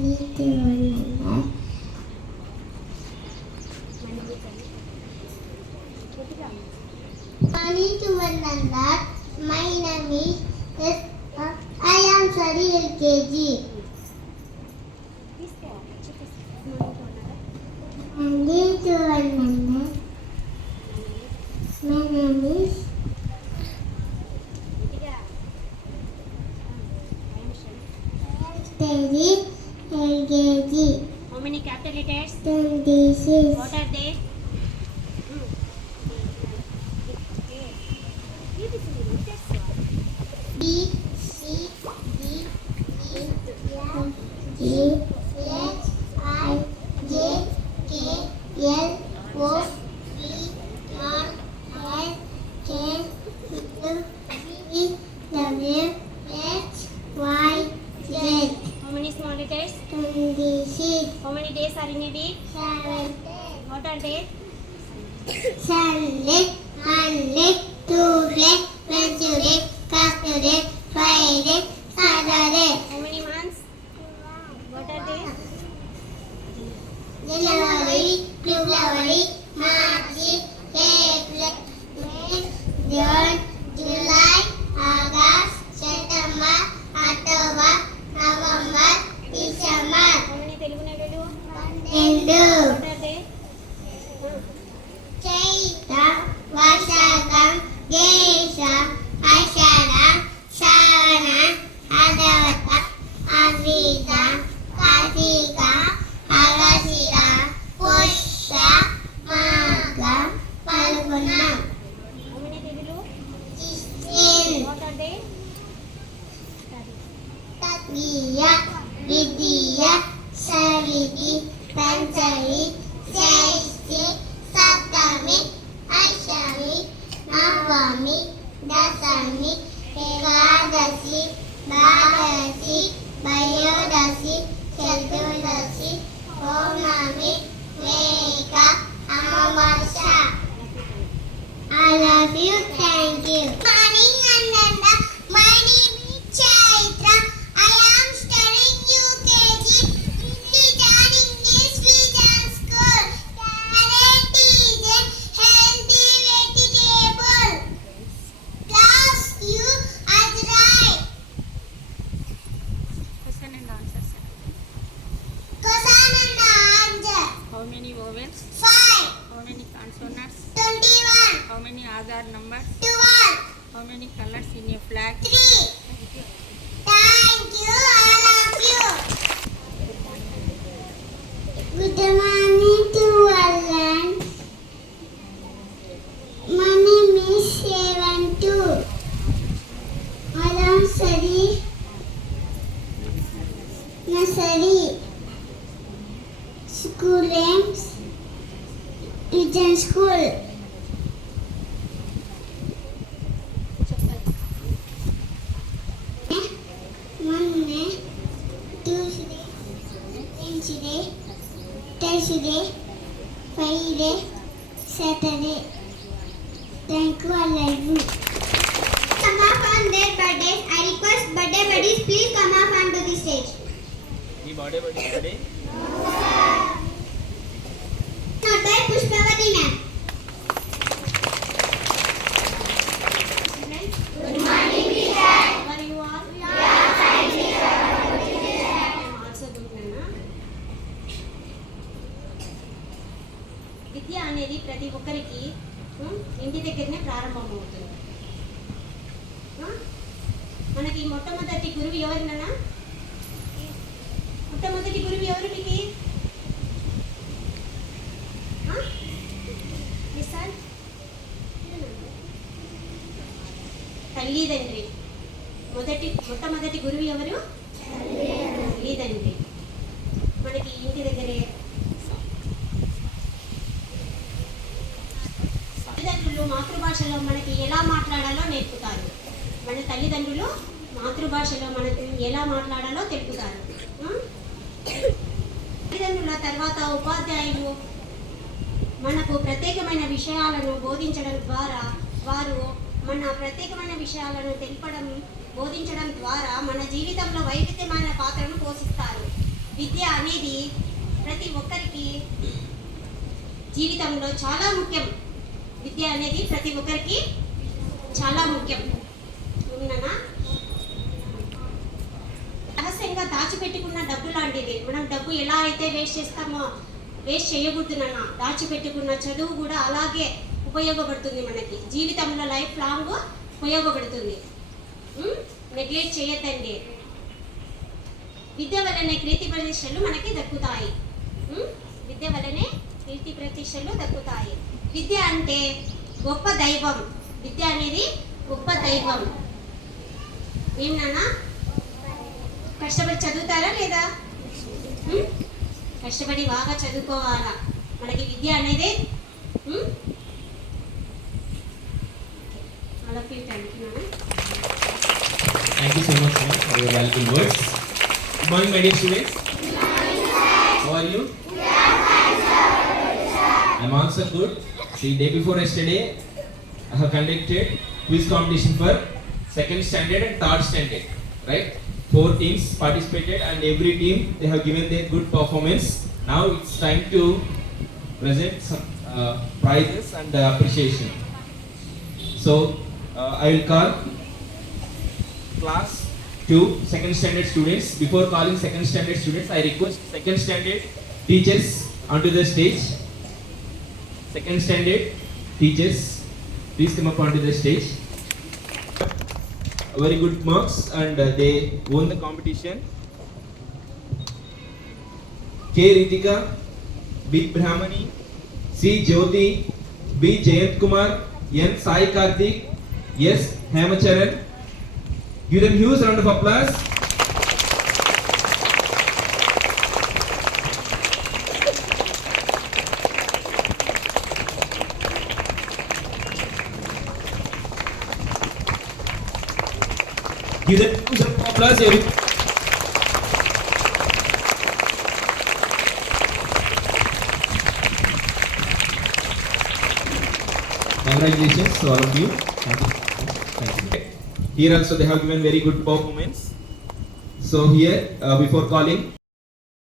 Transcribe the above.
My name is I am study LKG. My name is study LKG. How many capital letters? 26. What are they? B, C, D, E, F, G, H, I, J, K, L, O, P, R, S, T, U, V, W, X, Y, Z. How many small letters? 26. How many days are in a week? 7. What are they? Sunday, Monday, Tuesday, Wednesday, Thursday, Friday, Saturday. How many months? What are they? January, February, March, April, May, June, July, August, September, October, November, December. How many Telugu నెలలు? Hindu, What are they? Chaita, Vaishakam, Gesha, Ashada, Savana, Adavata, Avita, Kartika, Agasira, Pusha, Magha, Falguna. How many Telugu? 16. What are they? Tatiya, Vidya, Saviti, Panchami, Shaisti, Satami, Aishami, Navami, Dasami, Ekadasi, Dwadasi, Bayodasi, Chaturdasi, Purnami, Veka, Amavasya. I love you. Thank you. Morning, Ananda. My name is Chaitra. I am studying UKG in Titan English Medium School. Carrot is a healthy vegetable. Class you as right. Question and answer, sir. Question and answer. How many vowels? 5, How many consonants? 21, How many Aadhaar numbers? 12, How many colors in a flag? 3. Thank you. I love you. Good morning to all. My name is Seventu. I am study nursery. School names Titan School. Monday, Tuesday, Wednesday, Thursday, Friday, Saturday. Thank you, I love you. Come up on their birthdays. I request birthday buddies, please come up onto the stage. Me birthday birthday Not by Pushpavati ma'am. Good morning, teacher. How are you all? I am also good, Nana. విద్య అనేది ప్రతి ఒక్కరికి ఇంటి దగ్గరనే ప్రారంభమవుతుంది. మనకి మొట్టమొదటి గురువు ఎవరు నాన్న? మొట్టమొదటి గురువు ఎవరు మీకు? తల్లిదండ్రి. మొట్టమొదటి గురువు ఎవరు? తల్లిదండ్రి. మనకి ఇంటి దగ్గరే తల్లిదండ్రులు మాతృభాషలో మనకి ఎలా మాట్లాడాలో నేర్పుతారు. మన తల్లిదండ్రులు మాతృభాషలో మనకి ఎలా మాట్లాడాలో తెలుపుతారు. తల్లిదండ్రుల తర్వాత ఉపాధ్యాయులు మనకు ప్రత్యేకమైన విషయాలను బోధించడం ద్వారా వారు మన ప్రత్యేకమైన విషయాలను బోధించడం ద్వారా మన జీవితంలో వైవిధ్యమైన పాత్రను పోషిస్తారు. విద్య అనేది ప్రతి ఒక్కరికి జీవితంలో చాలా ముఖ్యం. విద్య అనేది ప్రతి ఒక్కరికి చాలా ముఖ్యం. అవునా? రహస్యంగా దాచిపెట్టుకున్న డబ్బు లాంటిది. మనం డబ్బు ఎలా అయితే వేస్ట్ చేస్తామో వేస్ట్ చేయకూడదు నాన్న. దాచిపెట్టుకున్న చదువు కూడా అలాగే ఉపయోగపడుతుంది మనకి. జీవితంలో లైఫ్ లాంగ్ ఉపయోగపడుతుంది. నెగ్లెక్ట్ చేయొద్దండి. విద్య వల్లనే కీర్తి ప్రతిష్టలు మనకి దక్కుతాయి. విద్య వల్లనే కీర్తి ప్రతిష్టలు దక్కుతాయి. విద్య అంటే గొప్ప దైవం. విద్య అనేది గొప్ప దైవం. ఏం నాన్న? కష్టపడి చదువుతారా లేదా? కష్టపడి బాగా చదువుకోవాలా. మనకి విద్య అనేది అలా ఫీల్ అనుకున్నాను. Thank you so much, ma'am, for your valuable words. Good morning, my dear students. How are you? I'm also good. See, day before yesterday, I have conducted quiz competition for second standard and third standard. Right? 4 teams participated, and every team they have given their good performance. Now it's time to present some prizes and appreciation. So I will call class 2 second standard students. Before calling second standard students, I request second standard teachers onto the stage. Second standard teachers, please come up onto the stage. Very good marks, and they won the competition. K. Ritika, B. Brahmani, C. Jyoti, B. Jayant Kumar, N. Sai Karthik, S. Hemacharan. Give them huge round of applause. Give them huge round of applause. Congratulations to all of you. Thank you. Thank you. Here also they have given very good performance. So here before calling